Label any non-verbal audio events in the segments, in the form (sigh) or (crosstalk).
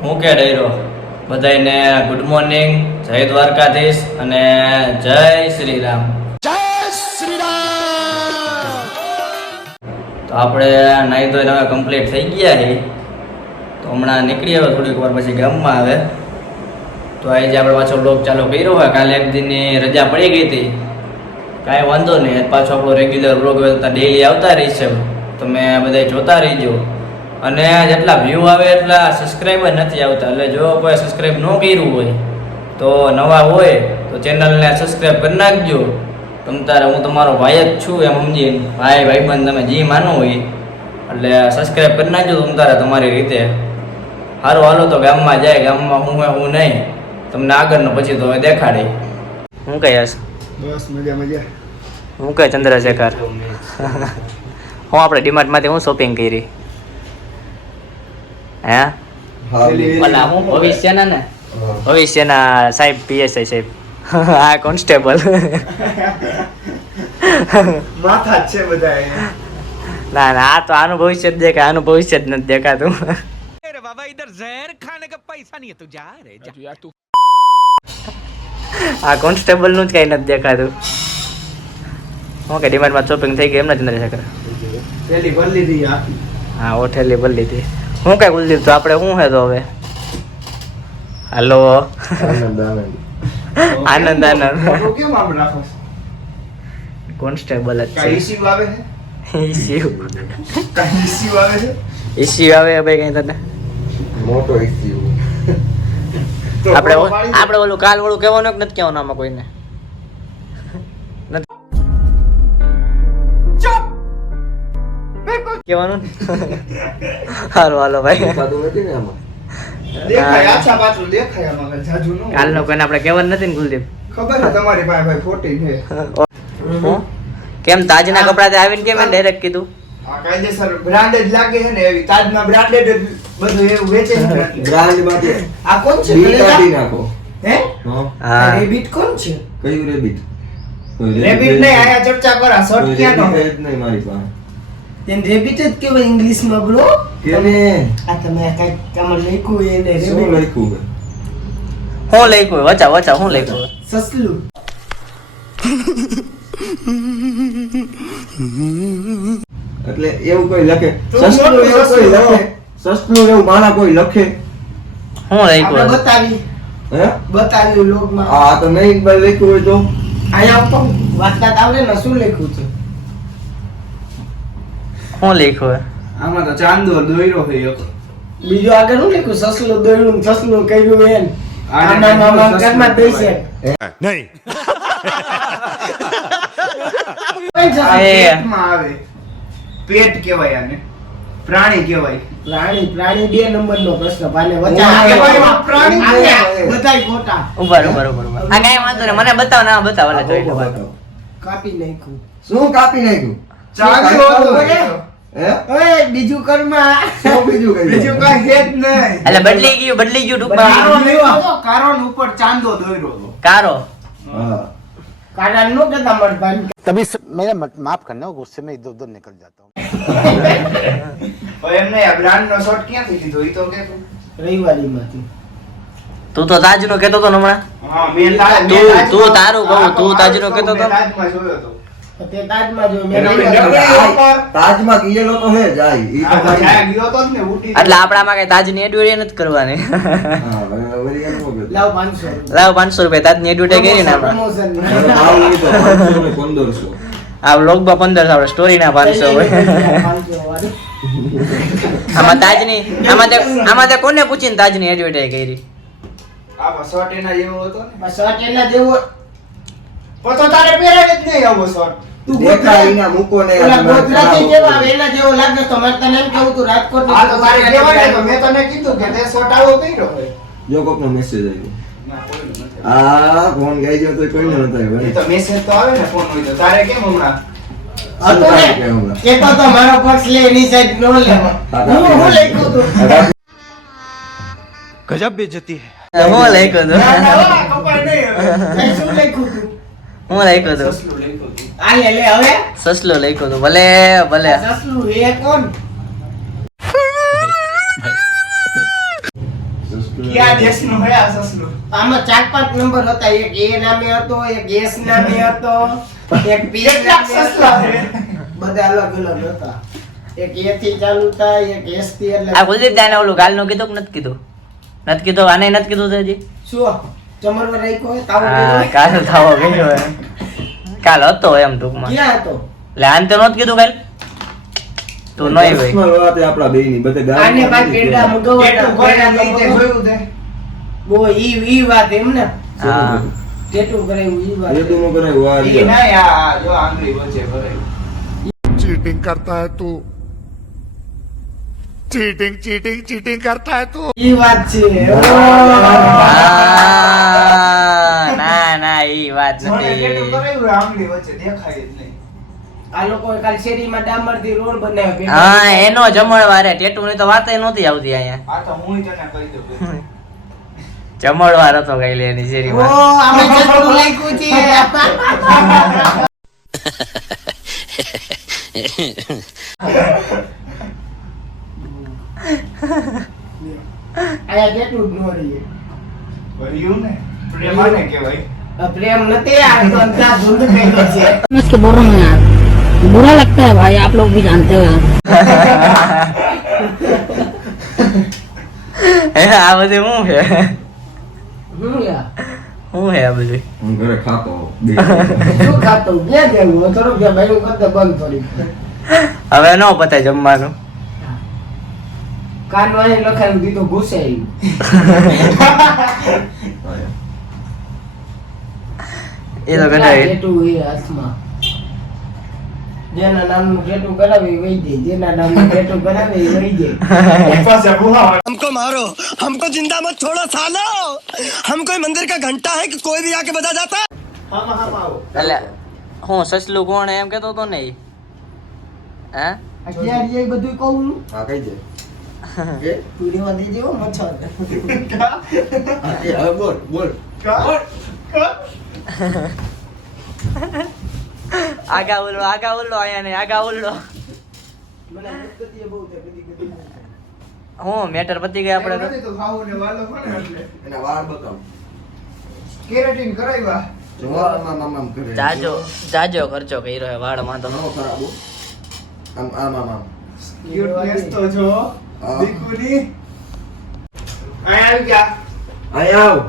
હું કે ડૈરો બધાને ગુડ મોર્નિંગ જય દ્વારકાધીશ અને જય શ્રી રામ તો આપણે નાહી ધોઈને હવે કમ્પ્લીટ થઈ ગયા છે તો હમણાં નીકળી આવે થોડીક વાર પછી ગામમાં આવે તો આજે આપણે પાછો બ્લોગ ચાલુ કર્યો હોય, કાલે એક દિનની રજા પડી ગઈ હતી. કાંઈ વાંધો નહીં, પાછો આપણો રેગ્યુલર બ્લોગ ડેઈલી આવતા રહીશ તમે બધા જોતા રહીજો. અને જેટલા વ્યૂ આવે એટલા સબસ્ક્રાઈબર નથી આવતા. એટલે જો કોઈ સબસ્ક્રાઈબ ન કર્યું હોય તો નવા હોય તો ચેનલને સબસ્ક્રાઈબ કરી નાખજો. તમ તારે હું તમારો ભાઈ જ છું એમ સમજી ભાઈ ભાઈબંધ તમે જે માનો હોય એટલે સબસ્ક્રાઈબ કરી નાખજો તમ તારે તમારી રીતે. સારું હાલો તો ગામમાં જાય ગામમાં હું હું નહીં. તમને આગળનો પછી તો હવે દેખાડે. હું કહીશ બસ મજા મજા હું કહે ચંદ્રશેખર? હું આપણે ડીમાર્ટમાંથી હું શોપિંગ કરી. હે? ભલા હું ભવિષ્યના ને? ભવિષ્યના સાહેબ પીએસઆઈ સાહેબ. (laughs) આ કોન્સ્ટેબલ. (laughs) માથા છે બધા ના ના આ તો આનું ભવિષ્ય જ દેખાય આનું ભવિષ્ય જ નથી દેખાતું. અરે બાબા ઇધર ઝેર ખાને કા પૈસા નહીં તું જા રે જા. યાર તું આ કોન્સ્ટેબલનું જ કઈ નથી દેખાતું. હું કે ડિમાન્ડમાં શોપિંગ થઈ ગઈ એમ ને ચંદ્રશેખર થેલી ભરી લીધી હા ઓ થેલી ભરી લીધી હું કઈ કુલદીપ તો આપણે શું હે તો હવે? હાલો આનંદ આનંદ. આનંદ કેમ આમ રાખો કોન્સ્ટેબલ જ છે. ઈસી આવે છે? ઇસ્યુ કાંઈ issue આવે છે? ઇસ્યુ આવે ભાઈ કઈ તને? મોટો issue. આપણે. આપણે ઓલું કાલ વાળું કહેવાનું કે નથી કહેવાનું આમાં કોઈને? કાંઈ જાજુ ન હોય. કાલનો કોઈને આપણે કહેવાનું નથી ને કુલદીપ ખબર છે તમારી પાસે ભાઈ ફોટી છે. કેમ તાજના કપડા તે આવીને કેમ ડાયરેક્ટ કીધું? કાયદેસર બ્રાન્ડેડ લાગે છે ને એવી. તાજમાં બ્રાન્ડેડ બધું એવું વેચે છે. આ કોણ છે? બી કાઢી નાખો. હે? હા. રેબિટ કોણ છે? કયું રેબિટ રેબિટ નહીં આયા ચર્ચા કરા શર્ટ ક્યાં નો rabbit નહીં મારી પાસે. એને રેબિટ જ કહેવાય ઇંગ્લિશમાં બ્રો કેને? આ તમે કંઈક કામ લખ્યું એને શું લખ્યું? હું કોઈ વચા વચા હું લઈ સસલું. એટલે એવું કોઈ લખે? સસલું એવું કોઈ લખે? સસલું એવું માણા કોઈ લખે? હું લઈ આપણે બતાવી હે? બતાવ્યું લોગમાં આ તો નહીં ભાઈ લખ્યું હોય તો? અહીંયા ઉપર વાંચતા આવડે ને શું લખ્યું છે? હું લઈ આમાં તો ચાંદો દોયરો છે એક. બીજું આગળ શું લખ્યું સસલું દોયરું સસલું કર્યું એમ. આમાં આમાં ઘરમાં બેસે. नहीं કોઈ સસલું. એ. પેટમાં આવે? પેટ કહેવાય આને. પ્રાણી કહેવાય. પ્રાણી પ્રાણી બે નંબર નો પ્રશ્ન પાને હું વચ્ચે આ કહેવાય કહેવાય એમાં પ્રાણી આ ખોટા. ઊભા ઊભા ઊભા આ કાંઈ વાંધો નહીં. મને બતાવો ના બતાવો. કાપી નાખ્યું. શું કાપી નાખ્યું? ચાંદો હતો બોલે. હે ઓય બીજું કર્મા શું બીજું કઈ બીજું કાંઈ છે જ નહીં એટલે બદલી ગયું બદલી ગયું કારો ટૂંકમાં લેવો હતો, કારોન ઉપર ચાંદો દોયરો હતો કારો હા કાઢા નો કહેતા મારા ભાઈ तभी स- मेरा मत- माफ करना गुस्से में इधर उधर निकल जाता हूँ હવે એમને આ બ્રાન્ડ નો શર્ટ ક્યાંથી લીધો ઈ તો કે રવિવારી માંથી તું તો તાજ નો કેતો તો ને હમણાં હા મેં તાજ મેં તું- તાજમાં- તું તારું કહું, હા, તું તો તાજનો વાત કહેતો કહું, તો? મેં તે તાજમાં જો મેં એટલે આપણે રવિવારી- ડબલી ઉપર- તાજમાં ગયેલો તો હે જાય ઈ તો જાય. ગયો તો ને ઉટી એટલે આપણામાં કઈ તાજની એડવર્ટાઈઝ નથી કરવાની. (laughs) લાવ પાંચસો લાવ પાંચસો રૂપિયા તાજની એડવર્ટાઈઝ કરીને આપણે. પ્રમોશન હવે ભાવ નહીં તો 500 ને 1500. આ વ્લોગમાં પંદર આપણે સ્ટોરી ના પાંચસો હોય આમાં તાજની આમાં તે આમાં તે કોને પૂછીને તાજની એડવર્ટાઈઝ કરી? આ શર્ટ એના જેવો હતો ને. શર્ટ એના જેવો પણ તો તારે પહેરાય જ નહીં આવો શર્ટ તું દેખાય એના મૂકો ને ઓલા આ ગોધરાથી જેવો આવે એના જેવો લાગે તો મારે તને એમ કેવું તું રાજકોટ આ તો તારે કહેવાય ને તો મેં તને કીધું કે તે શર્ટ આવો કર્યો હોય જો કોકનો મેસેજ આવ્યો ના કોઈનો નથી. આ ફોન ગાઈ ગયો તો કોઈને નતો આવ્યો એ તો મેસેજ તો આવે ને ફોન હોય તો તારે કેમ હમણાં હતો ને કે હમણાં? કેતો તો મારો પક્ષ લે એની સાઈડ નો લેવા હું હું લખ્યું તું गजब बेचती है હું લખ્યો ના, ના, હતો ના, લખ્યું તું? હું લખ્યો હતો સસલું આ લે લે હવે? સસલો લખ્યો હતો ભલે ભલે. સસલું એ કોણ? ક્યાં દેશનું હે આ સસલું? આમાં ચાર પાંચ નંબર હતા. એક એ નામે હતો એક એસ નામે હતો એક પી કેટલાક સસલા બધા અલગ અલગ હતા. એક એ થી ચાલુ થાય એક એસથી એટલે આ કુલદીપ દાને ઓલું ગાલનું કીધું કે નથી કીધું? નથી કીધું? આને નથી કીધું હજી? શું? ચમરવા રાખ્યો હોય તાવો હા કર્યો? કાલ થવો ગયો હે. કાલ હતો એમ ટૂંકમાં ક્યાં હતો એટલે આને તો નહોતું કીધું કાલ તું નહીં હોય દસમાં વાત એ આપણા બેયની, બધે ગામમાં આને ભાઈ નથી પેડા કહેવાય. કેટલું મુગવટા કોઈ નહીં તે જોયું તે બો ઈ ઈ વાત એમ ને હા ટેટુ કરાવ્યું ઈ વાત એ તો મેં કરાવ્યું, આ ઈ રહ્યા. ના આ જો આંગળી વચ્ચે ભરાયું चीटिंग करता है तू चीटिंग चीटिंग चीटिंग करता है तू ઈ વાત છે ઓ. આ, ના ના ઈ વાત નથી કરાયું આંગળી વચ્ચે દેખાય જ નહીં. આ લોકો કાલ શેરીમાં ડામર રોડ બનાવ્યો હા એનો જમણવારે ટેટુ ની તો વાત નહોતી આવતી અહીંયા. આ તો હું તને કહી દઉં જમણવાર હતો કઈ લેની ઓ શેરીમાં આમે લાગ્યું છે. (laughs) આયા કેટલું નો રહીએ. ભર્યું ને? પ્રેમાને કહેવાય. આ પ્રેમ નથી આ તો અંધાધૂંધ કર્યો છે मैं इसको बोल रहा हूँ यार बुरा लगता है भाई आप लोग भी जानते हो यार હે, આ (laughs) બધું શું છે હું યાર શું છે આ બધું હું ઘરે ખાતો હોઉં. બે. શું ખાતો ક્યાં ગયું થોડું કે ભાઈ હું કરતો બંધ કરી હવે ન પતાય જમવાનું કાન વાળી લખાયું દીધું ઘૂસે આવ્યું (laughs) એ તો કદાચ ટેટુ એ હાથમાં જેના નામનું ટેટુ કરાવે એ વહી જાય જેના નામનું ટેટુ કરાવે એ વહી જાય પાસે બુહાવા (laughs) हमको मारो हमको जिंदा मत छोड़ो सालो हम कोई मंदिर का घंटा है कि कोई भी आके बजा जाता है હામાં હામાં આવો એટલે હું સસલું કોણ એમ કેતો તો ને ઈ? હે અત્યારે એ બધું કહું છું. હા, કઈ દે. તું રેવા દેજે હો મચ્છર હા, એ હવે બોલ, બોલ. કા કા આગા ઓલો આગા ઓલો અહીંયા ને આગા ઓલો. હું મેટર પતી ગયા આપણે તો? ખાવું ને વાલો કોને એટલે એના વાળ બતાવો. કેરાટીન કરાવ્યા? જો આમ આમ આમ આમ કરે. જાજો જાજો ખર્ચો કર્યો હે વાળમાં તો. ખરાબ. આમ આમ આમ. ક્યુટનેસ તો જો. દીકુની. આય આવી ગયા. અહીંયા આવ.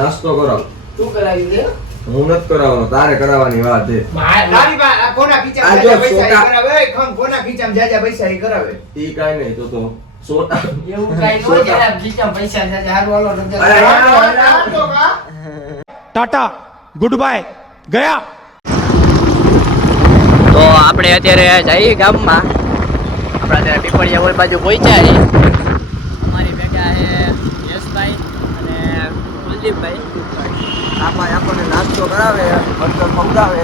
નાસ્તો કરાવ તું કરાવી દે. હું નથી કરાવવાનો તારે કરાવવાની વાત છે. તારી પાસે કોના ખીચામાં જાજા પૈસા કરાવે? ખમ કોના ખીચામાં જાજા પૈસા એ કરાવે? ઈ કાઈ નહીં તો તો સોટા એવું કાઈ નો જરા ખીચામાં પૈસા જાજા હારું હાલો રજા ટાટા ગુડ બાય ગયા. તો આપણે અત્યારે જઈએ ગામમાં. આપણે અત્યારે પીપળિયા ઓલ બાજુ પહોંચ્યા છે. અમારી બેટા છે યશભાઈ અને કુલદીપભાઈ આપણને નાસ્તો કરાવે પકડાવે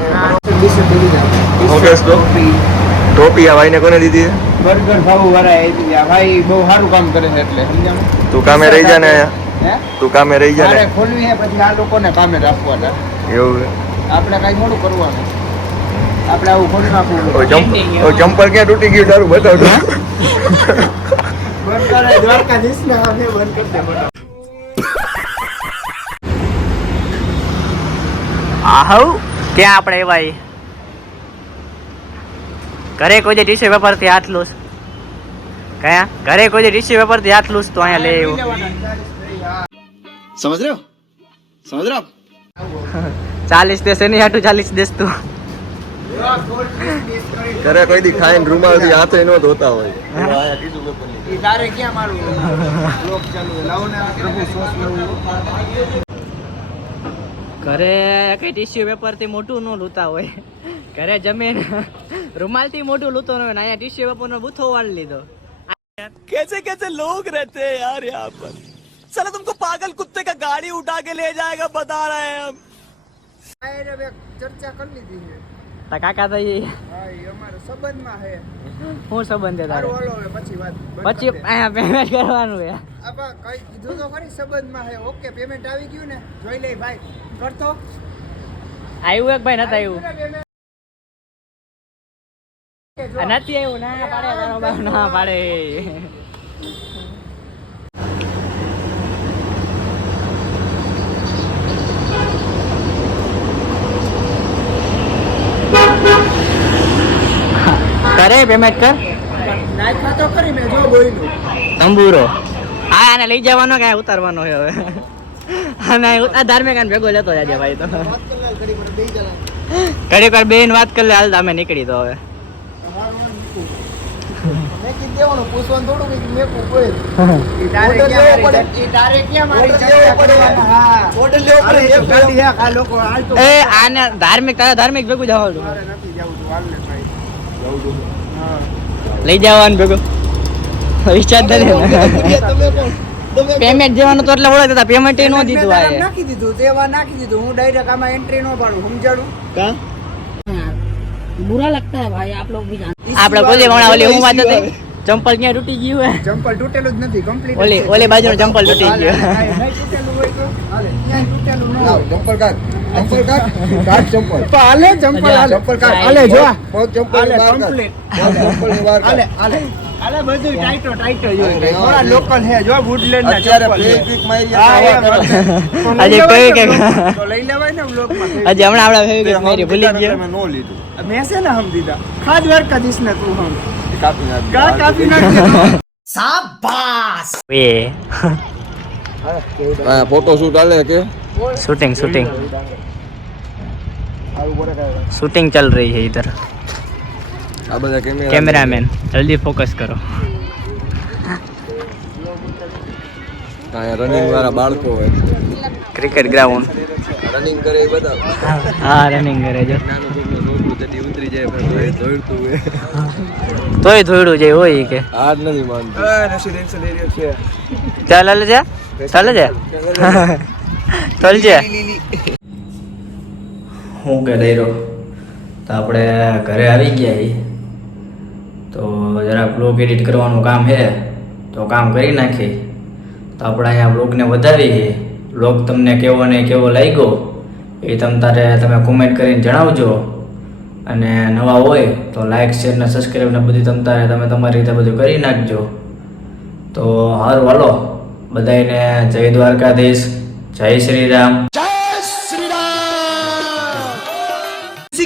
ટોપી આ ભાઈને કોને દીધી બર્ગર ખાવું વાળા એ દીધા. ભાઈ બહુ સારું કામ કરે છે એટલે સમજાણું? તું કામે રહી જા ને હે? તું કામે રહી જા ને. ખોલવી છે પછી આ લોકોને કામે રાખવાના. એવું આપણે કઈ મોડું કરવાનું. આપણે આવું ખોલી નાખવું. જમ્પર ક્યાં તૂટી ગયું તારું? બતાવ બર્ગર બંધ કરે દ્વારકાધીશ ના અમે બંધ કરી દે આહવ ક્યાં આપણે એવાય ઘરે કોઈ જે ટીશ્યુ પેપરથી હાથ લૂસ. કયા? ઘરે કોઈ જે ટીશ્યુ પેપરથી હાથ લૂસ તો અહીંયા લઈ આવ્યો. સમજ રહ્યો? સમજ રહ્યો? ચાલીસ દેશ એની હાટું ચાલીસ દેશ તું. ઘરે કોઈ દી ખાઈને રૂમાલથી હાથે નો ધોતા હોય. તારે ક્યાં મારું લોક ચાલુ લાવો ને પ્રભુ સોસ લાવું. ઘરે કઈ ટીશ્યુ પેપર થી મોટું ન લૂતા હોય ઘરે જમીન રૂમાલ થી મોટું લૂતો ન હોય ને અહીંયા ટીશ્યુ પેપર નો બૂથો વાળી લીધો कैसे कैसे लोग रहते हैं यार यहाँ पर साला तुमको पागल कुत्ते का गाड़ी उठा के ले जाएगा बता रहे हैं हम ચર્ચા કરી લીધી છે તા કાકા તો ઈ હા ઈ અમારા સંબંધમાં છે શું સંબંધ તારો? પછી વાત પછી અહીંયા પેમેન્ટ કરવાનું આપા કઈ કીધું તો ખરી સંબંધમાં ઓકે પેમેન્ટ આવી ગયું ને જોઈ લે ભાઈ. કરતો? આવ્યું એક ભાઈ નતા આવ્યું નથી આવ્યું ના પાડે ના પાડે. કરે પેમેન્ટ કર? તંબુરો. હા આને લઈ જવાનો કે ઉતારવાનો છે હવે? અને આ ધાર્મિક આને ભેગો લેતો જાજે ભાઈ તો. ઘડીક વાર બેન વાત કરી લે હાલ અમે નીકળી તો હવે. ધાર્મિક તારે ધાર્મિક ભેગું જવાનું લઈ જવાનું ભેગો. વિચાર નથી પેમેન્ટ જેવાનું તો એટલે ઓળખ હતા. પેમેન્ટ એ નો દીધું આ નાખી દીધું. તે તેવા નાખી દીધું. હું ડાયરેક્ટ આમાં એન્ટ્રી નો પાડું. સમજાડું કા? બુરા લગતા હે ભાઈ આપ લોગ ભી જાન આપણે બોલે વણા ઓલી હું વાત હતી ચંપલ ક્યાં તૂટી ગયું હે? ચંપલ તૂટેલું જ નથી. કમ્પ્લીટ ઓલે ઓલે બાજુનો ચંપલ તૂટી ગયો. તૂટેલું હોય તો હાલે ક્યાંય તૂટેલું ન હોય ચંપલ કાઢ ચંપલ કાઢ કાઢ ચંપલ હાલે ચંપલ ચંપલ કાઢ હાલે, જો. ચંપલ હાલે, બહાર કાઢ complete. પગ ચંપલ બહાર હાલે હાલે હાલે બધું ટાઈટો ટાઈટો જ હોય અરે, ભાઈ. થોડા લોકલ હે જો વુડલેન્ડ ના અત્યારે ચંપલ બ્રેક છે. બ્રેક મારી હા, ગયા એમ તો વાત છે. તો લઈ લેવાય ને કે- vlog? તો લઈ લેવાય ને vlogમાં. હજી હમણાં ભૂલી ગયો તમે નો લીધું મેં છે ને હમ દીધા ખાજ વાર કદીશ ને તું હમ કાપી નાખ એ (laughs) હા ફોટો શૂટ હાલે કે शूटिंग शूटिंग शूटिंग चल रही है इधर આ બધા કેમેરા कैमरामैन जल्दी फोकस करो અહીંયા રનિંગ વાળા બાળકો હોય क्रिकेट ग्राउंड રનિંગ કરે એ બધા हाँ रनिंग करे जो નાનું છોકરું છોકરું ચડી ઉતરી જાય પણ તોય દોડતું હોય તોય થોડું જે હોય કે હાર નથી માનતું રેસિડેન્શિયલ એરિયા છે ચાલ હાલે જા ચાલે છે ચાલજે. હું કે દઈ તો આપણે ઘરે આવી ગયા છીએ તો જરા બ્લોગ એડિટ કરવાનું કામ છે. તો કામ કરી નાખી તો આપણે અહીંયા બ્લોગને વધારીએ. બ્લોગ તમને કેવો ને કેવો લાગ્યો એ તમ તારે તમે કોમેન્ટ કરીને જણાવજો. અને નવા હોય તો લાઇક શેર ને સબસ્ક્રાઈબ ને બધું તમ તારે તમે તમારી રીતે બધું કરી નાખજો. તો હારું, હાલો. બધાને જય દ્વારકાધીશ. જય શ્રી રામ